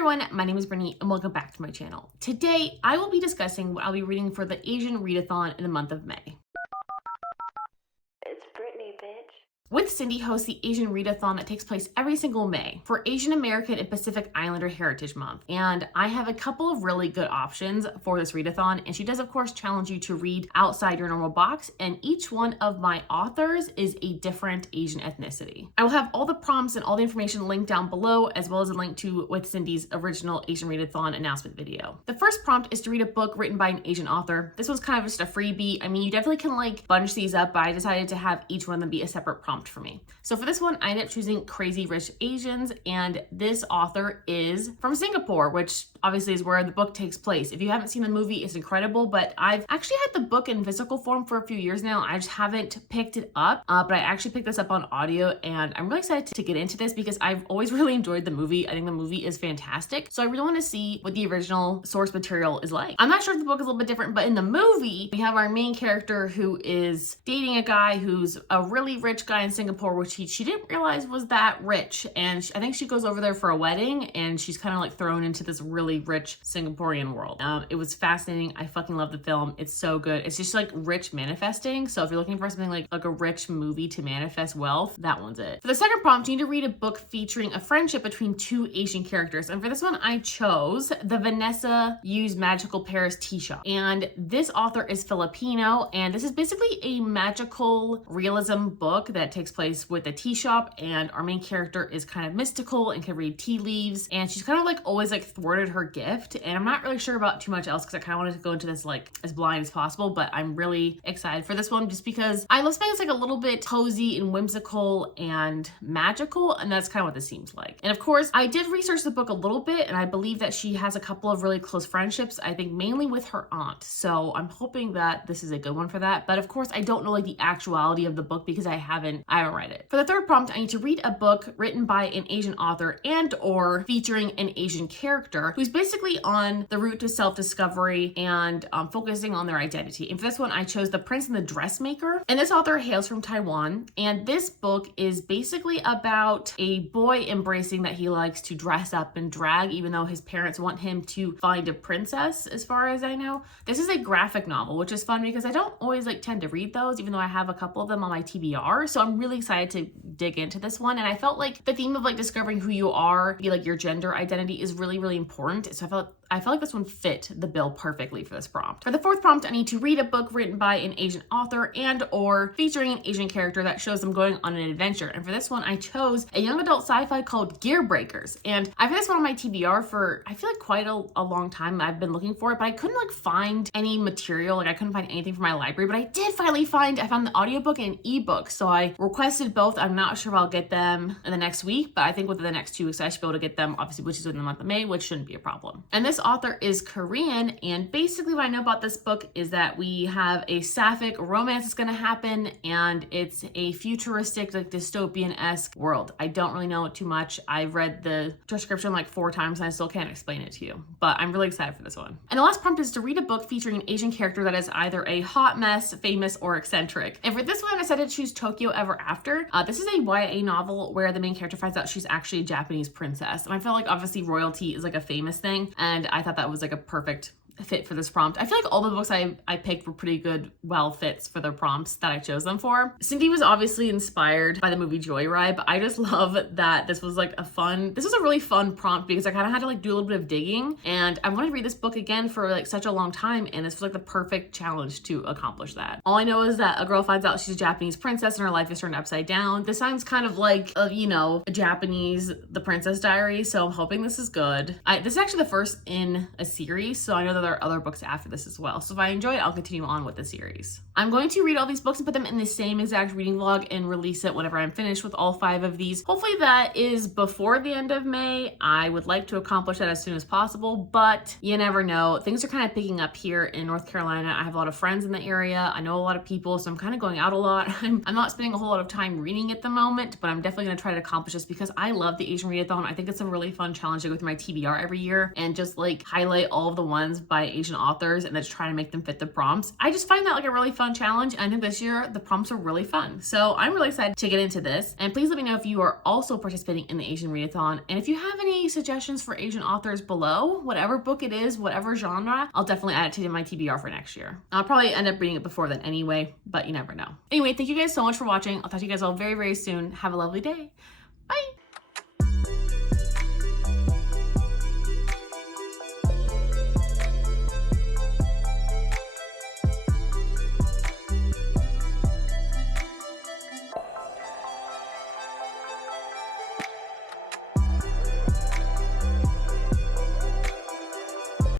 everyone, my name is Brittany and welcome back to my channel. Today, I will be discussing what I'll be reading for the Asian Readathon in the month of May. It's Brittany, bitch. With Cindy hosts the Asian Readathon that takes place every single May for Asian American and Pacific Islander Heritage Month. And I have a couple of really good options for this readathon. And she does, of course, challenge you to read outside your normal box. And each one of my authors is a different Asian ethnicity. I will have all the prompts and all the information linked down below, as well as a link to with Cindy's original Asian Readathon announcement video. The first prompt is to read a book written by an Asian author. This was kind of just a freebie. I mean, you definitely can like bunch these up, but I decided to have each one of them be a separate prompt for me. So for this one, I ended up choosing Crazy Rich Asians, and this author is from Singapore, which obviously is where the book takes place. If you haven't seen the movie, it's incredible, but I've actually had the book in physical form for a few years now. I just haven't picked it up, but I actually picked this up on audio, and I'm really excited to get into this because I've always really enjoyed the movie. I think the movie is fantastic, so I really want to see what the original source material is like. I'm not sure if the book is a little bit different, but in the movie, we have our main character who is dating a guy who's a really rich guy in Singapore, which she didn't realize was that rich. And I think she goes over there for a wedding and she's kind of like thrown into this really rich Singaporean world. It was fascinating. I fucking love the film. It's so good. It's just like rich manifesting. So if you're looking for something like a rich movie to manifest wealth, that one's it. For the second prompt, you need to read a book featuring a friendship between two Asian characters. And for this one, I chose the Vanessa Use Magical Paris Tea Shop. And this author is Filipino. And this is basically a magical realism book that takes place with a tea shop, and our main character is kind of mystical and can read tea leaves, and she's kind of like always like thwarted her gift. And I'm not really sure about too much else because I kind of wanted to go into this like as blind as possible, but I'm really excited for this one just because I love something that's like a little bit cozy and whimsical and magical, and that's kind of what this seems like. And of course, I did research the book a little bit, and I believe that she has a couple of really close friendships, I think mainly with her aunt. So I'm hoping that this is a good one for that. But of course, I don't know like the actuality of the book because I haven't read it. For the third prompt, I need to read a book written by an Asian author and or featuring an Asian character who's basically on the route to self-discovery and focusing on their identity. And for this one, I chose The Prince and the Dressmaker. And this author hails from Taiwan. And this book is basically about a boy embracing that he likes to dress up and drag, even though his parents want him to find a princess, as far as I know. This is a graphic novel, which is fun because I don't always like tend to read those, even though I have a couple of them on my TBR. So I'm really excited to dig into this one. And I felt like the theme of like discovering who you are, like your gender identity, is really, really important. So I felt like this one fit the bill perfectly for this prompt. For the fourth prompt, I need to read a book written by an Asian author and or featuring an Asian character that shows them going on an adventure. And for this one, I chose a young adult sci-fi called Gearbreakers. And I've had this one on my TBR for, I feel like quite a long time. I've been looking for it, but I couldn't like find any material. Like I couldn't find anything from my library, but I did finally I found the audiobook and ebook. So I requested both. I'm not sure if I'll get them in the next week, but I think within the next 2 weeks, I should be able to get them, obviously, which is within the month of May, which shouldn't be a problem. And this author is Korean, and basically what I know about this book is that we have a sapphic romance that's going to happen, and it's a futuristic, like dystopian-esque world. I don't really know too much. I've read the description like 4 times and I still can't explain it to you, but I'm really excited for this one. And the last prompt is to read a book featuring an Asian character that is either a hot mess, famous, or eccentric. And for this one, I decided to choose Tokyo Ever After. This is a YA novel where the main character finds out she's actually a Japanese princess. And I felt like obviously royalty is like a famous thing, and I thought that was like a perfect fit for this prompt. I feel like all the books I picked were pretty good, well fits for the prompts that I chose them for. Cindy was obviously inspired by the movie Joyride, but I just love that this was like this was a really fun prompt because I kind of had to like do a little bit of digging, and I wanted to read this book again for like such a long time, and this was like the perfect challenge to accomplish that. All I know is that a girl finds out she's a Japanese princess and her life is turned upside down. This sounds kind of like a Japanese The Princess Diaries, so I'm hoping this is good. This is actually the first in a series, so I know that there are other books after this as well. So if I enjoy it, I'll continue on with the series. I'm going to read all these books and put them in the same exact reading vlog and release it whenever I'm finished with all 5 of these. Hopefully that is before the end of May. I would like to accomplish that as soon as possible, but you never know. Things are kind of picking up here in North Carolina. I have a lot of friends in the area. I know a lot of people, so I'm kind of going out a lot. I'm not spending a whole lot of time reading at the moment, but I'm definitely going to try to accomplish this because I love the Asian Readathon. I think it's a really fun challenge to go through my TBR every year and just like highlight all of the ones by by Asian authors and then just try to make them fit the prompts. I just find that like a really fun challenge. And I think this year the prompts are really fun. So I'm really excited to get into this. And please let me know if you are also participating in the Asian Readathon. And if you have any suggestions for Asian authors below, whatever book it is, whatever genre, I'll definitely add it to my TBR for next year. I'll probably end up reading it before then anyway, but you never know. Anyway, thank you guys so much for watching. I'll talk to you guys all very, very soon. Have a lovely day.